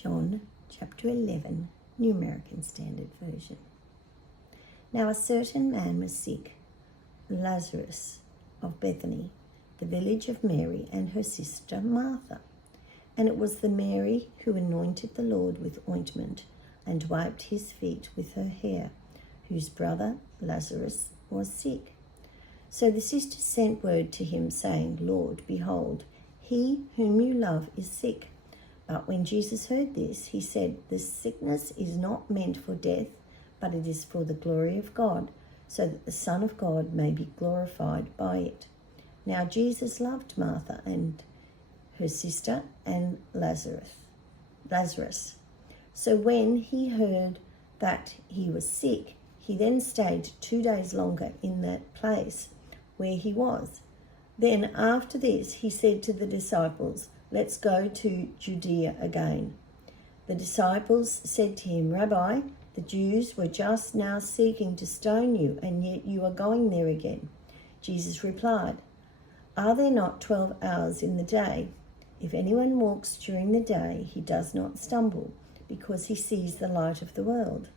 John chapter 11, New American Standard Version. Now a certain man was sick, Lazarus of Bethany, the village of Mary and her sister Martha. And it was the Mary who anointed the Lord with ointment and wiped his feet with her hair, whose brother Lazarus was sick. So the sisters sent word to him, saying, Lord, behold, he whom you love is sick. But when Jesus heard this, he said, this sickness is not meant for death, but it is for the glory of God, so that the Son of God may be glorified by it. Now Jesus loved Martha and her sister and Lazarus. So when he heard that he was sick, he then stayed 2 days longer in that place where he was. Then after this, he said to the disciples, let's go to Judea again. The disciples said to him, Rabbi, the Jews were just now seeking to stone you, and yet you are going there again. Jesus replied, are there not 12 hours in the day? If anyone walks during the day, he does not stumble, because he sees the light of the world.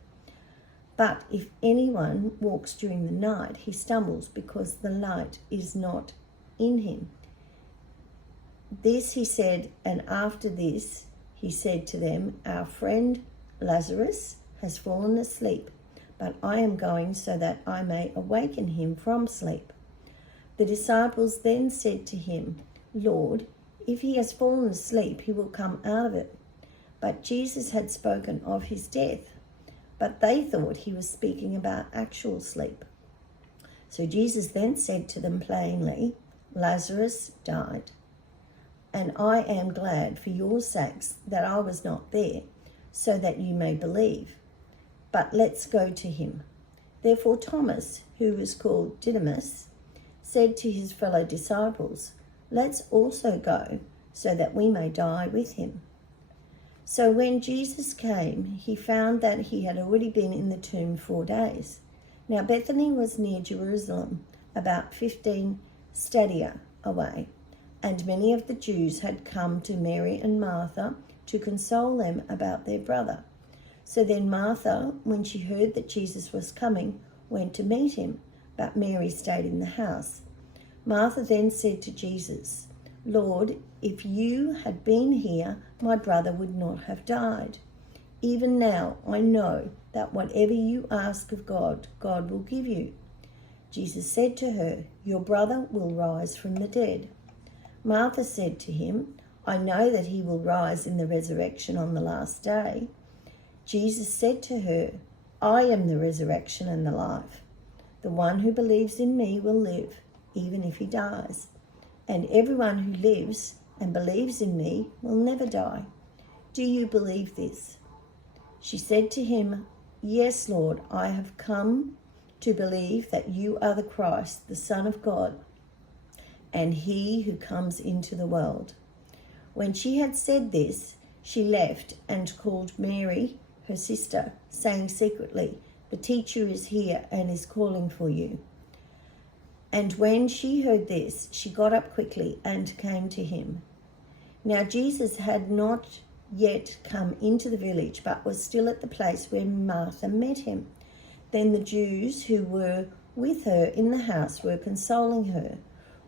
But if anyone walks during the night, he stumbles, because the light is not in him. This he said, and after this he said to them, our friend Lazarus has fallen asleep, but I am going so that I may awaken him from sleep. The disciples then said to him, Lord, if he has fallen asleep, he will come out of it. But Jesus had spoken of his death, but they thought he was speaking about actual sleep. So Jesus then said to them plainly, Lazarus died. And I am glad for your sakes that I was not there, so that you may believe. But let's go to him. Therefore Thomas, who was called Didymus, said to his fellow disciples, let's also go, so that we may die with him. So when Jesus came, he found that he had already been in the tomb 4 days. Now Bethany was near Jerusalem, about 15 stadia away. And many of the Jews had come to Mary and Martha to console them about their brother. So then Martha, when she heard that Jesus was coming, went to meet him, but Mary stayed in the house. Martha then said to Jesus, Lord, if you had been here, my brother would not have died. Even now I know that whatever you ask of God, God will give you. Jesus said to her, your brother will rise from the dead. Martha said to him, I know that he will rise in the resurrection on the last day. Jesus said to her, I am the resurrection and the life. The one who believes in me will live, even if he dies. And everyone who lives and believes in me will never die. Do you believe this? She said to him, yes, Lord, I have come to believe that you are the Christ, the Son of God, and he who comes into the world. When she had said this, she left and called Mary, her sister, saying secretly, the teacher is here and is calling for you. And when she heard this, she got up quickly and came to him. Now Jesus had not yet come into the village, but was still at the place where Martha met him. Then the Jews who were with her in the house were consoling her.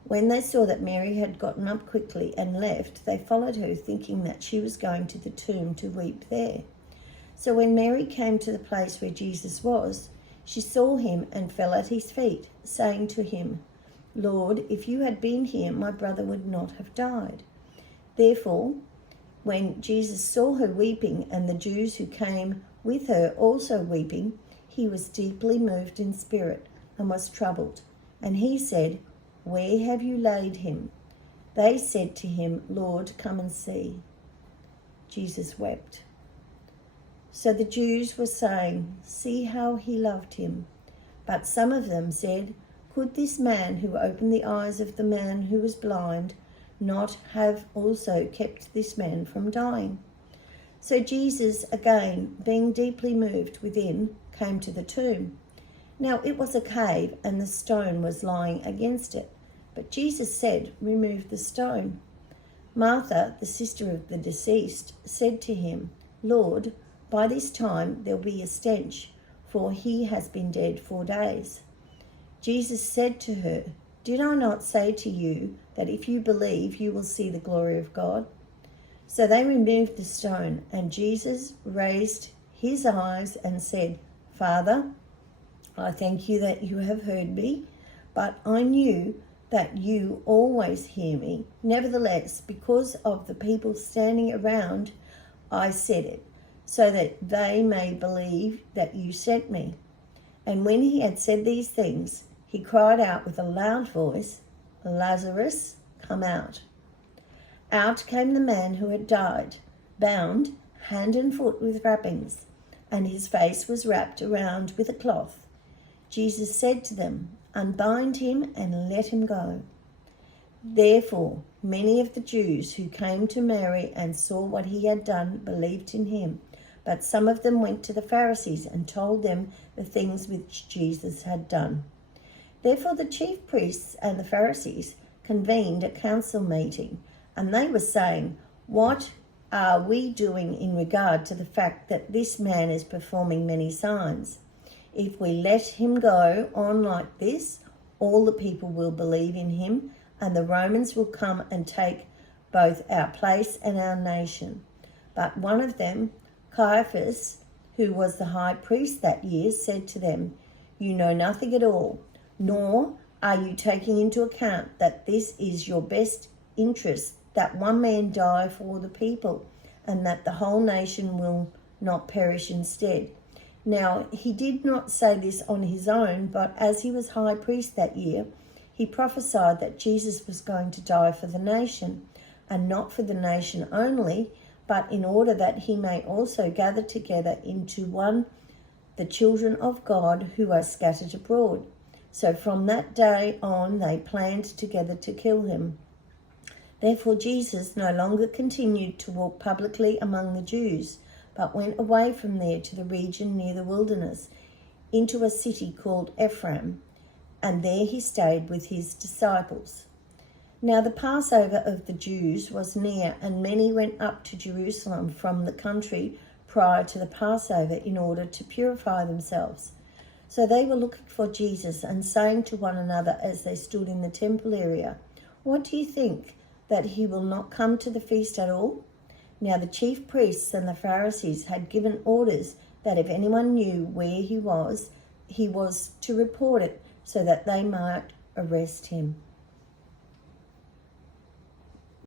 When they saw that Mary had gotten up quickly and left, they followed her, thinking that she was going to the tomb to weep there. So when Mary came to the place where Jesus was, she saw him and fell at his feet, saying to him, Lord, if you had been here, my brother would not have died. Therefore, when Jesus saw her weeping, and the Jews who came with her also weeping, he was deeply moved in spirit and was troubled. And he said, where have you laid him? They said to him, Lord, come and see. Jesus wept. So the Jews were saying, see how he loved him. But some of them said, could this man who opened the eyes of the man who was blind not have also kept this man from dying? So Jesus, again, being deeply moved within, came to the tomb. Now it was a cave, and the stone was lying against it. But Jesus said, remove the stone. Martha, the sister of the deceased, said to him, Lord, by this time there'll be a stench, for he has been dead 4 days. Jesus said to her, Did I not say to you that if you believe, you will see the glory of God? So they removed the stone, and Jesus raised his eyes and said, Father, I thank you that you have heard me, but I knew that you always hear me. Nevertheless, because of the people standing around, I said it, so that they may believe that you sent me. And when he had said these things, he cried out with a loud voice, Lazarus, come out. Out came the man who had died, bound hand and foot with wrappings, and his face was wrapped around with a cloth. Jesus said to them, Unbind him and let him go. Therefore, many of the Jews who came to Mary and saw what he had done believed in him, but some of them went to the Pharisees and told them the things which Jesus had done. Therefore the chief priests and the Pharisees convened a council meeting, and they were saying, What are we doing in regard to the fact that this man is performing many signs? If we let him go on like this, all the people will believe in him, and the Romans will come and take both our place and our nation. But one of them, Caiaphas, who was the high priest that year, said to them, You know nothing at all, nor are you taking into account that this is your best interest, that one man die for the people, and that the whole nation will not perish instead. Now, he did not say this on his own, but as he was high priest that year, he prophesied that Jesus was going to die for the nation, and not for the nation only, but in order that he may also gather together into one the children of God who are scattered abroad. So from that day on, they planned together to kill him. Therefore Jesus no longer continued to walk publicly among the Jews, but went away from there to the region near the wilderness, into a city called Ephraim, and there he stayed with his disciples. Now the Passover of the Jews was near, and many went up to Jerusalem from the country prior to the Passover in order to purify themselves. So they were looking for Jesus and saying to one another as they stood in the temple area, What do you think, that he will not come to the feast at all? Now the chief priests and the Pharisees had given orders that if anyone knew where he was to report it, so that they might arrest him.